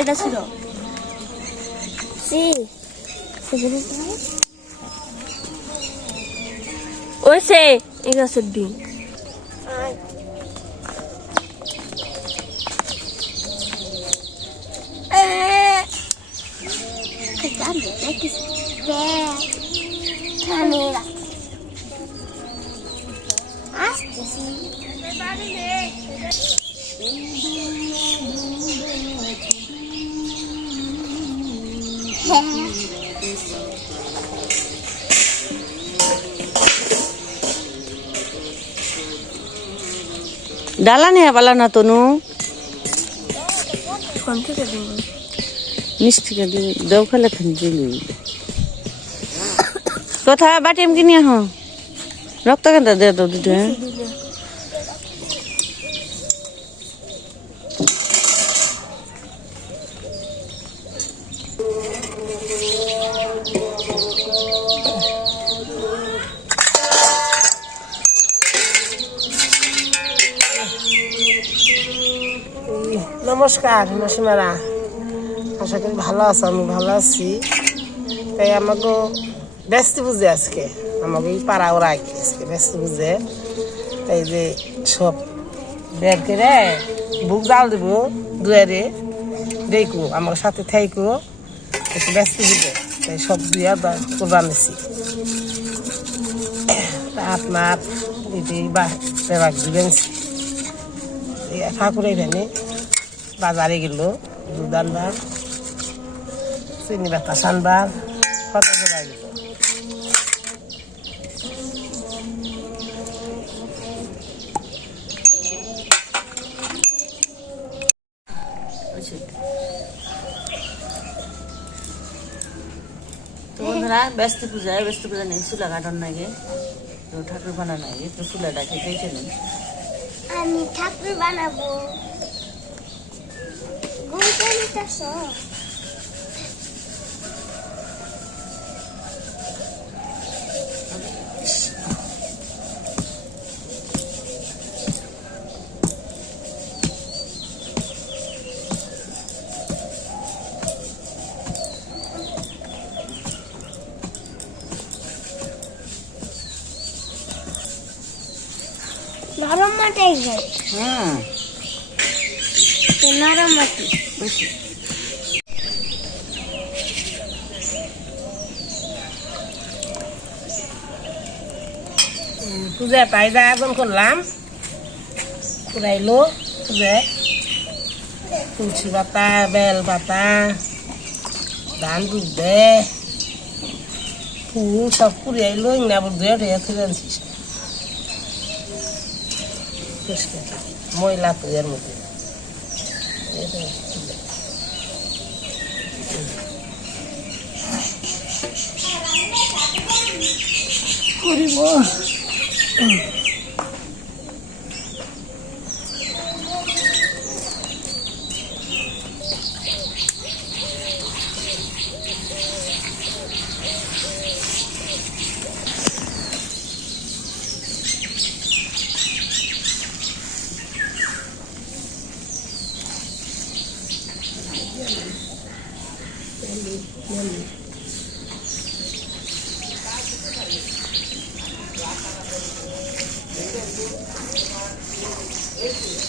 এই যেটা ছিল সি ওই সে এই গাছের ডিম আসতেছি ডালা নিয়ে পালা না তনু। কোন থেকে দিব? দেও খেলে খানি দিলি কথা বাটি এমকি নিয়ে হ রক্ত কেনটা দে তো দুটো নমস্কার মাসিমারা। আশা করি ভালো আছো, আমি ভালো আছি। তাই আমাকে ব্যস্ত বুঝে আজকে। আমাকে এই পাড়া ওরা আজকে ব্যস্ত বুঝে। তাই যে সব বের করে বুক জাল দেব দুয়ারে দেখো আমার সাথে থাইকো। একটু ব্যস্ত বুঝে, তাই সব দিয়া কোরবান হাত মাত এটি বা দিবেন। ঠাকুরের এখানে। বাজারে গেল দুধ আনবার চিনি বাতাস আনবার কত গেল। বন্ধুরা ব্যস্ত পূজায় ব্যস্ত পূজা নেই চুলা কাটার নাগে। তো ঠাকুর বানার নাগে তো চুলাটাকে দেখে নিন আমি ঠাকুর বানাবো। ঘুরতে নিতেছ নরম মাটাই যায় হুম নরম মাটি পূজা পাইজা আয়োজন করলাম। কুড়াইলো পূজায়। তুলসী পাতা, বেল পাতা, ধান দুধ দে ফুল সব বুদ্ধি উঠে তুলে আনছি পরিষ্কার। ময়লা মধ্যে এটা তুলে। করিব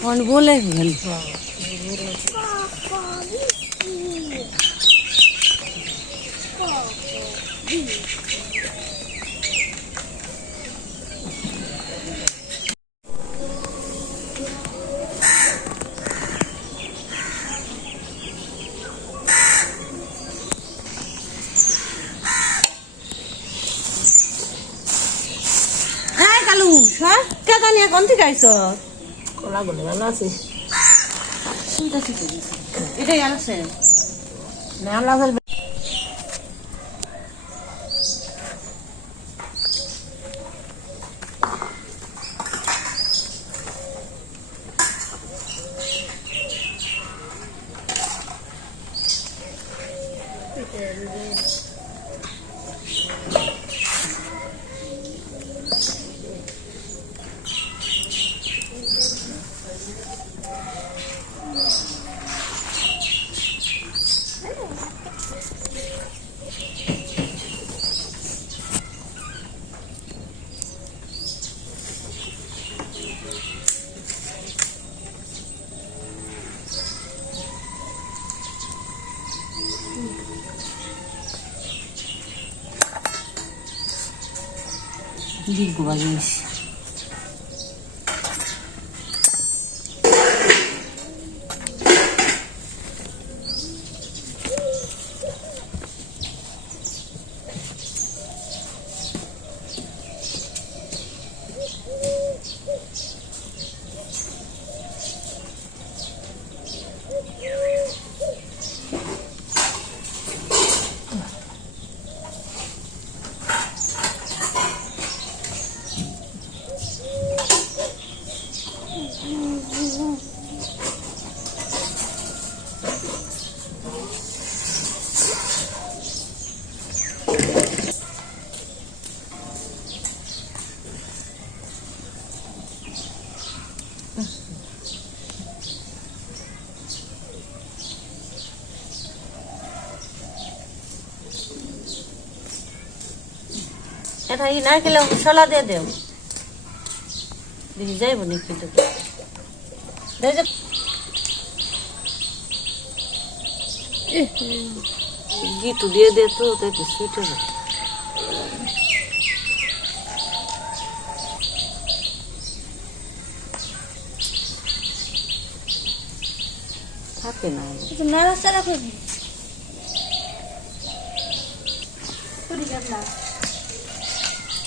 কোন বলে গেল কালু হ্যাঁ কে জানি কোন থেকে আইছ? বলে ভালো আছে এটাই আছে না এটা ই নারকেলে মশলা দিয়ে দেও। দেখি যাইব নি কিন্তু গিটু দিয়ে দে তো, তাই তো সুইট হবে। থাকে না। নাড়াচাড়া করবি?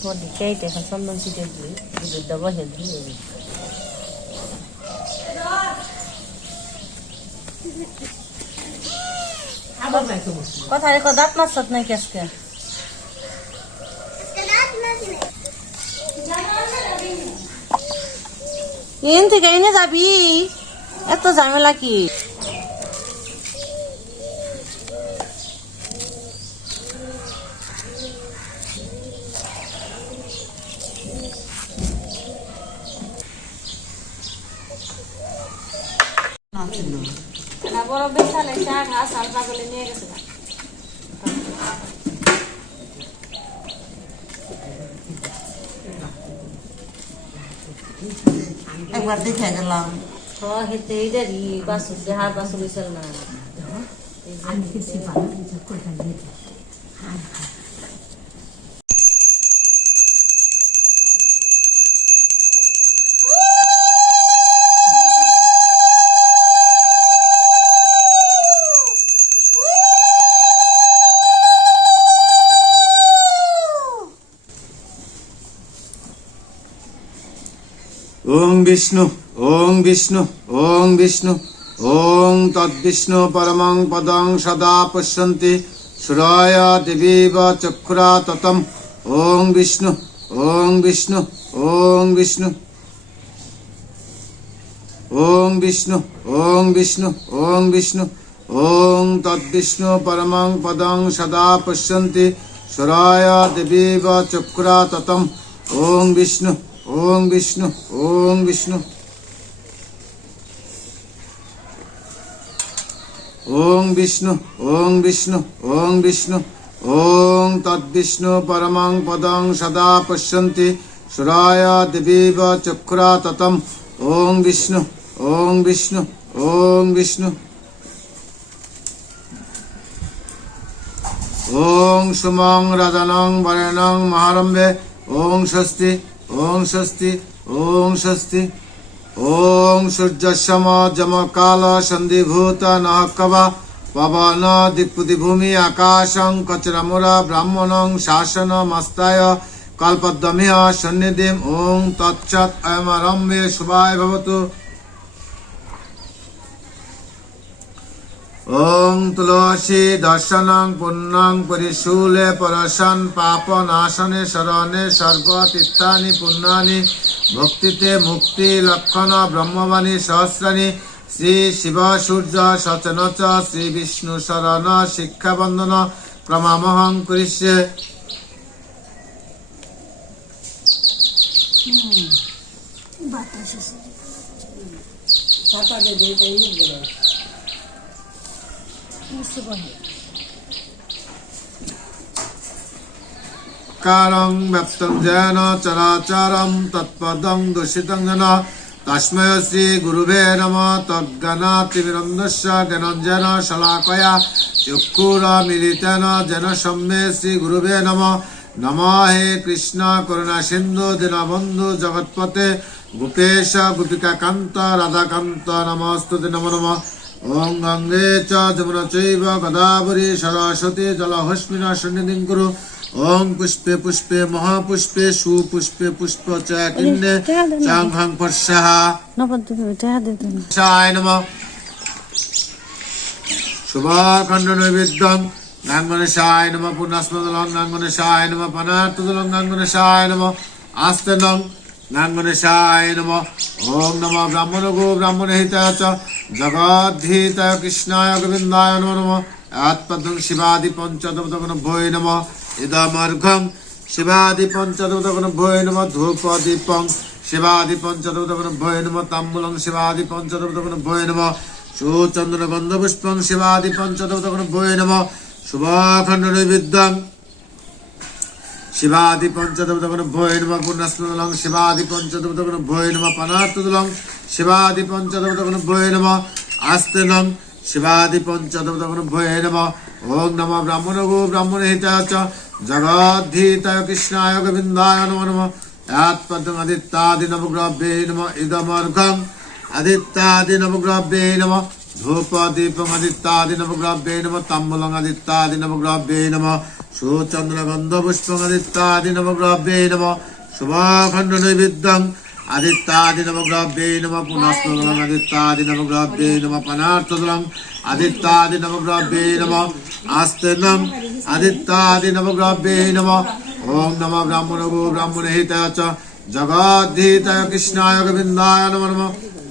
তোমার দিকে আইতে এখন চন্দন ছিটে দিই দুধের ডাবা হেলদি কথা রেখো দাঁত মাছ নাই কি আজকে এন এনে যাবি এত ঝামেলা কি বড় বেশালে চা ঘাস আর পাগলে নিয়ে গেছে একবার দেখে গেলাম। হ্যাঁ হেতে এইটারই বাসু দেহার বাসু বিশাল না। বিষ্ণু, ওং বিষ্ণু ওং বিষ্ণু, ওং তদ্বিষ্ণু পরমং পদং সদা পশ্যন্তি সুরায় দেবীব চক্ষুরা ততম। ওং বিষ্ণু ওং বিষ্ণু ওং বিষ্ণু। ওং বিষ্ণু ওং বিষ্ণু ওং বিষ্ণু, ওং তদ্বিষ্ণু পরমং পদং সদা পশ্যন্তি সুরায় দেবীব চক্ষুরা ততম। ওং বিষ্ণু ওং বিষ্ণু ওং বিষ্ণু। ওং বিষ্ণু ওং বিষ্ণু ওং বিষ্ণু। ওং তদ্বিষ্ণু পরমং পদং সদা পশ্যন্তি। সুরায় দেবীব চক্ষুরা ততম। ওং বিষ্ণু ওং বিষ্ণু ওং বিষ্ণু। ওং সুমং রাজনং বরেণং মহারম্ভে। ওং স্বস্তি। ওং স্বস্তি ওং স্বস্তি। ওং সূর্যসম যম কাল সন্ধিভূত নহ কবা পবন দিক্পুতি ভূমি আকাশং কচরমুরা ব্রাহ্মণং শাসন মস্তায় কল্পদ্রমিহ সন্নিধিম ওং তৎসৎ, অয়মরম্ভে শুভায় ভবতু। ওং তুলসী দর্শনং পুণ্যং পরিশূলে পরশন পাপ নাশনে শরণে সর্বতীর্থানি পুণ্যানি ভক্তিতে মুক্তি লক্ষণ ব্রহ্মবাণী সহস্রাণী শ্রী শিব সূর্য সচন শ্রী বিষ্ণু শরণ শিক্ষা বন্দন ক্রমামহং করিষ্যে। কারং ব্যপ্তং যেন চরাচরম তৎপদং দূষিতং যেন তস্মৈ শ্রী গুরুবে নম তজ্ঞানাতিবিরন্দস্য জ্ঞানঞ্জন শলাকয়া চক্ষুর মিলিতেন যেন সম্মে শ্রী গুরুবে নম নম হে কৃষ্ণ করুণা সিন্ধু দীনবন্ধু জগৎপতে গোপেশ গোপিকা কান্ত রাধাকান্ত নমস্তুতে নম নম ওং গঙ্গে চ যমুনা চৈব গদাবরী সরস্বতী জলহস্মিনা সন্নিধিং কুরু। ওং পুষ্পে পুষ্পে মহাপুষ্পে সুপুষ্পে পুষ্প চ কিন্নে চাংহং পর্ষাহ শায় নম। শুভাখণ্ড নৈবেদ্যং গাঙ্গনেশায় নম। পুণ্যস্মদলং গাঙ্গনেশায় নম। পনার্থদলং গাঙ্গনেশায় নম। আস্তেনং গাঙ্গনেশায় নম। ওং নম ব্রাহ্মণ গো ব্রাহ্মণ হিতায় চ। জগদ্ধিতায় কৃষ্ণায় গোবিন্দায় নম নম। আত্মদং শিবাদি পঞ্চদমতগণ ভয় নম। ইদমর্ঘং শিবাদি পঞ্চদমতগণ ভয় নম। ধূপ দীপং শিবাদি পঞ্চদমতগণ ভয় নম। তাম্বুলং শিবাদি পঞ্চদমতগণ ভয় নম। সুচন্দন শিবাদি পঞ্চদমতগণ ভয় নম। শুভাখণ্ড নৈবেদ্যং শিবাদি পঞ্চদমতগণ ভয় নম পুণ্যস্মদলং শিবাদি পঞ্চদমতগণ ভয় নম পনার্থদলং শিবাদি পঞ্চদমতগণ ভয় নম আস্তেনং শিবাদি পঞ্চদমতগণ ভয় নম ওং নম ব্রাহ্মণ গো ব্রাহ্মণ হিতায় চ, জগদ্ধিতায় কৃষ্ণায় গোবিন্দায় নমো নম আদিত্যাদি নবগ্রহে নম, ইদমর্ঘং আদিত্যাদি নবগ্রহে নম ধূপ দীপং আদিত্যাদি নবগ্রহে নম তাম্বুলং আদিত্যাদি নবগ্রহে নম সুচন্দ্র গন্ধ পুষ্পং আদিত্যাদি নবগ্রহে নম শুভাখণ্ড নৈবেদ্যং আদিত্যাদি নবগ্রহে নম পুনঃস্মরণ আদিত্যাদি নবগ্রহে নম পনার্থদলং আদিত্যাদি নবগ্রহে নম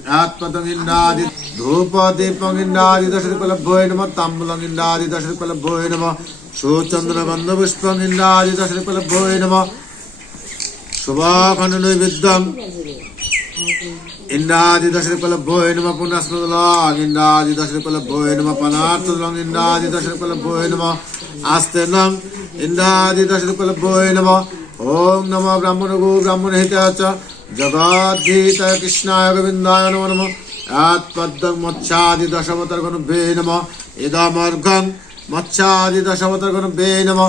আস্তেনম আদিত্যাদি নবগ্রহে নম ওং নম ব্রাহ্মণ গো ব্রাহ্মণ হিতায় চ জগদ্ধিতায় কৃষ্ণায় গোবিন্দায় নম নম আত্মদং ইন্দ্রাদি ধূপ দীপং ইন্দ্রাদি দশরকলভ্যৈ নম তাম্বুলং ইন্দ্রাদি দশরকলভ্যৈ নম সুচন্দ্র গন্ধ জগদ্ধিতায় কৃষ্ণায় গোবিন্দায় নমো নম। আত্মদ্যং মৎস্যাদি দশমতর গণভ্যে নম। ইদমর্ঘং মৎস্যাদি দশমতর গণভ্যে নম।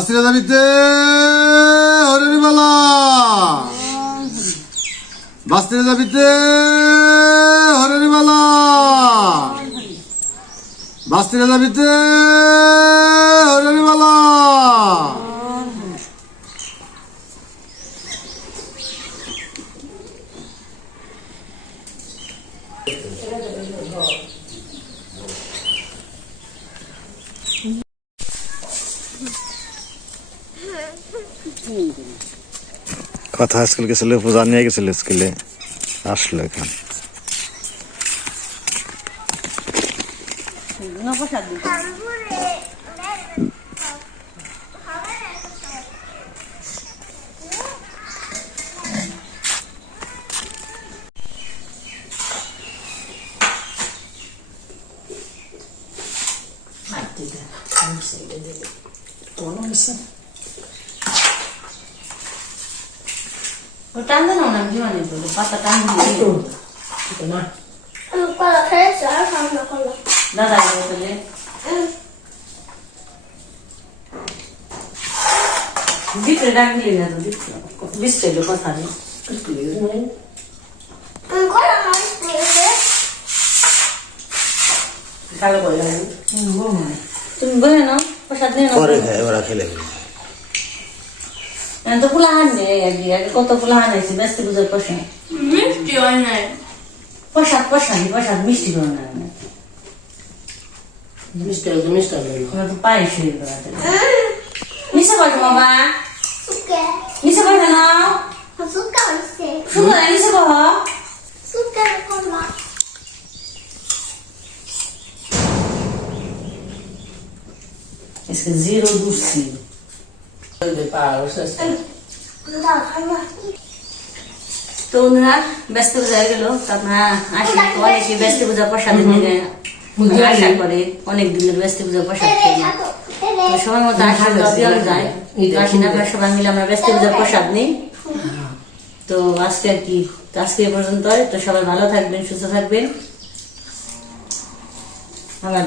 বাস্তিরা দাঁড়িতে হরিণী মালা বাস্তিরা দাবিতে হরিণী মালা বাস্তিরা দাবিতে হরিণী মালা কথা স্কুল গেছিল পূজা নিয়ে গেছিল স্কুলে। আসলো এখন প্রসাদ দিই ও টান দেন না জীবনে বলে পাতা টান দিয়ে আমি কলা খেয়েছি আর ঠান্ডা কলা দাদা বলে ভিতরে ডাকলি না তো বিশ কথা নেই আমি কলা খাইছি কালো বলে তুমি বলে নাও প্রসাদ নিয়ে নাও পরে খায় ওরা খেলে এখন তো ফুলাহান নেই আগে আগে কত ফুলাহান আছে ব্যস্ত পুজোর প্রসাদ মিষ্টি হয় নাই প্রসাদ প্রসাদ প্রসাদ মিষ্টি করে না মিষ্টি হয়েছে মিষ্টি হবে আমরা তো পায়েস হয়ে বেড়াতে বসো বাবা বসে হয়েছে সুকে তো ব্যস্ত গেল অনেকে ব্যস্ত পূজা প্রসাদ আশা করে অনেক দিনের ব্যস্ত পূজা প্রসাদ সময় মতো যায় আসি না সবাই মিলে আমরা ব্যস্ত পূজা প্রসাদ নিই তো আজকে আর কি আজকে পর্যন্ত তো সবাই ভালো থাকবেন সুস্থ থাকবেন আমার